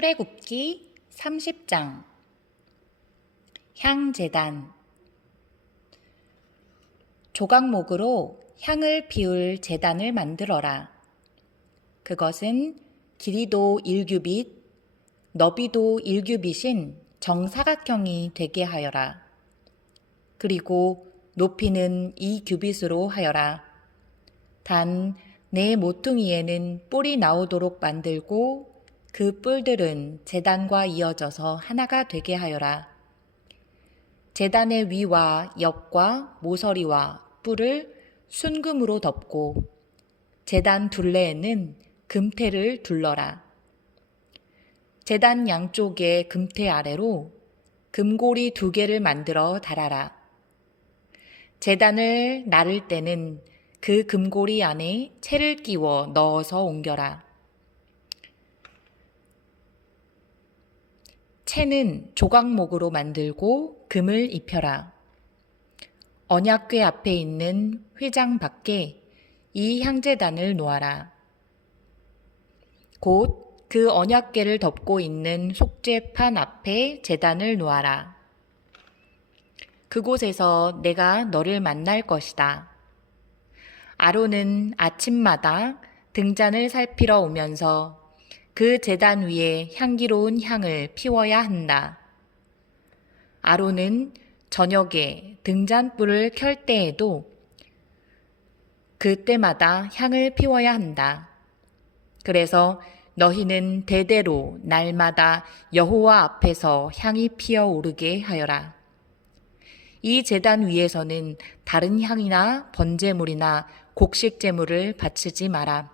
출애굽기 30장 향제단. 조각목으로 향을 피울 제단을 만들어라. 그것은 길이도 1규빗, 너비도 1규빗인 정사각형이 되게 하여라. 그리고 높이는 2규빗으로 하여라. 단 내 모퉁이에는 뿔이 나오도록 만들고 그 뿔들은 제단과 이어져서 하나가 되게 하여라. 제단의 위와 옆과 모서리와 뿔을 순금으로 덮고 제단 둘레에는 금테를 둘러라. 제단 양쪽의 금테 아래로 금고리 2개를 만들어 달아라. 제단을 나를 때는 그 금고리 안에 채를 끼워 넣어서 옮겨라. 채는 조각목으로 만들고 금을 입혀라. 언약궤 앞에 있는 휘장 밖에 이 향제단을 놓아라. 곧 그 언약궤를 덮고 있는 속죄판 앞에 제단을 놓아라. 그곳에서 내가 너를 만날 것이다. 아론은 아침마다 등잔을 살피러 오면서 그 제단 위에 향기로운 향을 피워야 한다. 아론은 저녁에 등잔불을 켤 때에도 그때마다 향을 피워야 한다. 그래서 너희는 대대로 날마다 여호와 앞에서 향이 피어오르게 하여라. 이 제단 위에서는 다른 향이나 번제물이나 곡식제물을 바치지 마라.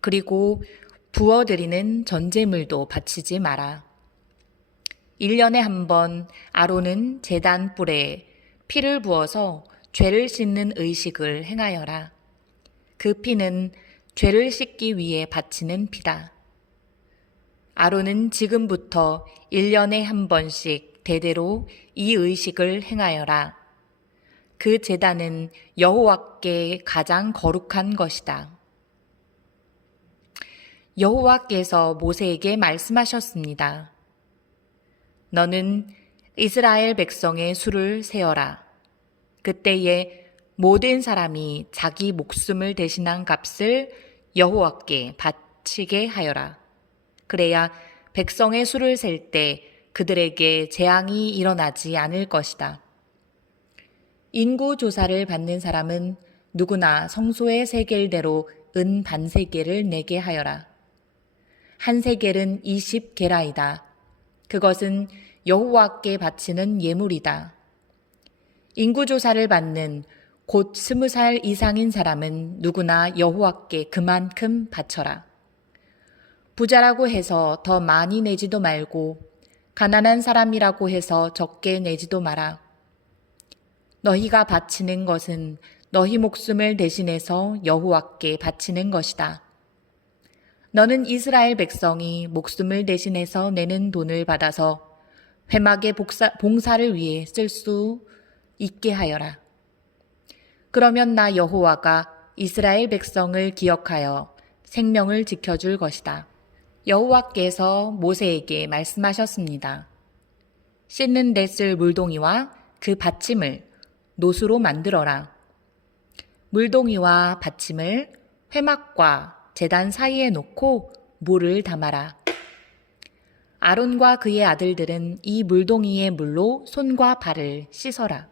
그리고 부어드리는 전제물도 바치지 마라. 1년에 한 번 아론은 제단 뿔에 피를 부어서 죄를 씻는 의식을 행하여라. 그 피는 죄를 씻기 위해 바치는 피다. 아론은 지금부터 1년에 한 번씩 대대로 이 의식을 행하여라. 그 제단은 여호와께 가장 거룩한 것이다. 여호와께서 모세에게 말씀하셨습니다. 너는 이스라엘 백성의 수를 세어라. 그때에 모든 사람이 자기 목숨을 대신한 값을 여호와께 바치게 하여라. 그래야 백성의 수를 셀 때 그들에게 재앙이 일어나지 않을 것이다. 인구 조사를 받는 사람은 누구나 성소의 세겔대로 은 반세겔을 내게 하여라. 한 세겔은 20게라이다. 그것은 여호와께 바치는 예물이다. 인구 조사를 받는 곧 20살 이상인 사람은 누구나 여호와께 그만큼 바쳐라. 부자라고 해서 더 많이 내지도 말고 가난한 사람이라고 해서 적게 내지도 마라. 너희가 바치는 것은 너희 목숨을 대신해서 여호와께 바치는 것이다. 너는 이스라엘 백성이 목숨을 대신해서 내는 돈을 받아서 회막의 봉사를 위해 쓸 수 있게 하여라. 그러면 나 여호와가 이스라엘 백성을 기억하여 생명을 지켜줄 것이다. 여호와께서 모세에게 말씀하셨습니다. 씻는 데 쓸 물동이와 그 받침을 노수로 만들어라. 물동이와 받침을 회막과 제단 사이에 놓고 물을 담아라. 아론과 그의 아들들은 이 물동이의 물로 손과 발을 씻어라.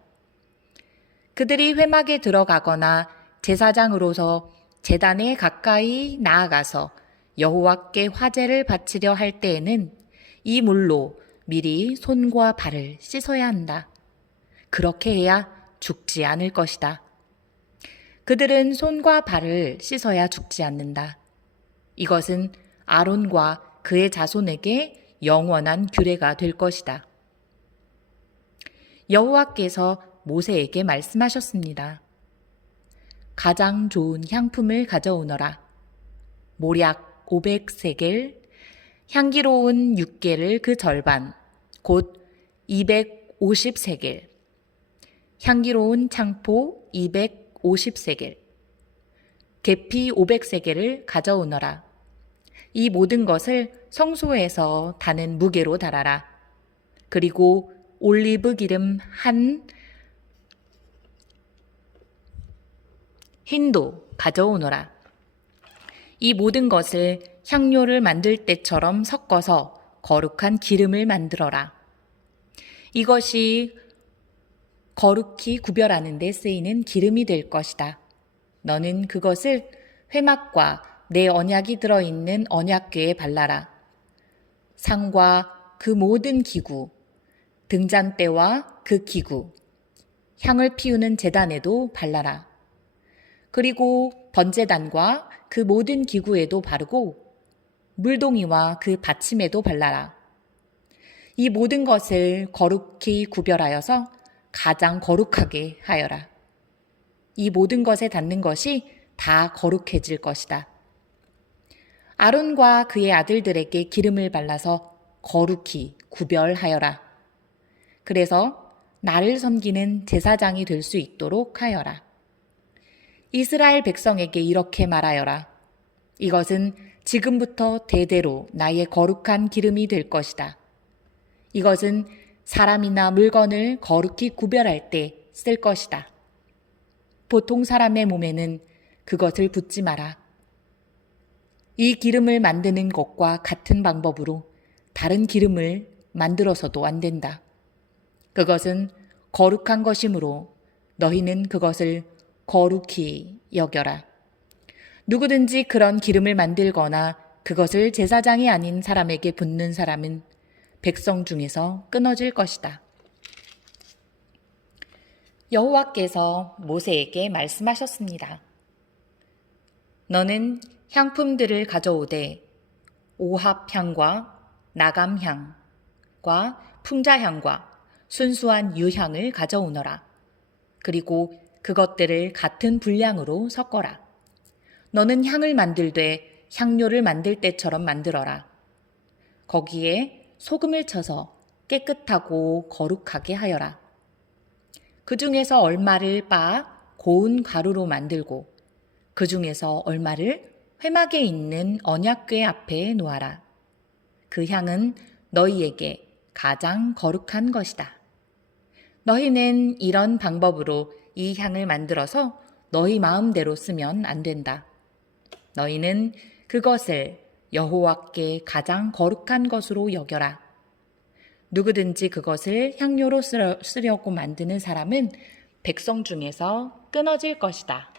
그들이 회막에 들어가거나 제사장으로서 제단에 가까이 나아가서 여호와께 화제를 바치려 할 때에는 이 물로 미리 손과 발을 씻어야 한다. 그렇게 해야 죽지 않을 것이다. 그들은 손과 발을 씻어야 죽지 않는다. 이것은 아론과 그의 자손에게 영원한 규례가 될 것이다. 여호와께서 모세에게 말씀하셨습니다. 가장 좋은 향품을 가져오너라. 모략 500세겔, 향기로운 육개를 그 절반, 곧 250세겔, 향기로운 창포 250세겔, 계피 500세겔을 가져오너라. 이 모든 것을 성소에서 다는 무게로 달아라. 그리고 올리브 기름 한 흰도 가져오너라. 이 모든 것을 향료를 만들 때처럼 섞어서 거룩한 기름을 만들어라. 이것이 거룩히 구별하는 데 쓰이는 기름이 될 것이다. 너는 그것을 회막과 내 언약이 들어있는 언약궤에 발라라. 상과 그 모든 기구, 등잔대와 그 기구, 향을 피우는 제단에도 발라라. 그리고 번제단과 그 모든 기구에도 바르고 물동이와 그 받침에도 발라라. 이 모든 것을 거룩히 구별하여서 가장 거룩하게 하여라. 이 모든 것에 닿는 것이 다 거룩해질 것이다. 아론과 그의 아들들에게 기름을 발라서 거룩히 구별하여라. 그래서 나를 섬기는 제사장이 될 수 있도록 하여라. 이스라엘 백성에게 이렇게 말하여라. 이것은 지금부터 대대로 나의 거룩한 기름이 될 것이다. 이것은 사람이나 물건을 거룩히 구별할 때 쓸 것이다. 보통 사람의 몸에는 그것을 붓지 마라. 이 기름을 만드는 것과 같은 방법으로 다른 기름을 만들어서도 안 된다. 그것은 거룩한 것이므로 너희는 그것을 거룩히 여겨라. 누구든지 그런 기름을 만들거나 그것을 제사장이 아닌 사람에게 붓는 사람은 백성 중에서 끊어질 것이다. 여호와께서 모세에게 말씀하셨습니다. 너는 향품들을 가져오되 오합향과 나감향과 풍자향과 순수한 유향을 가져오너라. 그리고 그것들을 같은 분량으로 섞어라. 너는 향을 만들되 향료를 만들 때처럼 만들어라. 거기에 소금을 쳐서 깨끗하고 거룩하게 하여라. 그 중에서 얼마를 빻아 고운 가루로 만들고 그 중에서 얼마를 회막에 있는 언약궤 앞에 놓아라. 그 향은 너희에게 가장 거룩한 것이다. 너희는 이런 방법으로 이 향을 만들어서 너희 마음대로 쓰면 안 된다. 너희는 그것을 여호와께 가장 거룩한 것으로 여겨라. 누구든지 그것을 향료로 쓰려고 만드는 사람은 백성 중에서 끊어질 것이다.